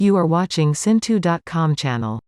You are watching Sintu.com channel.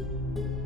Thank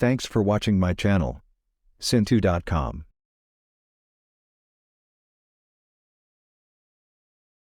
Thanks for watching my channel. Sintu.com.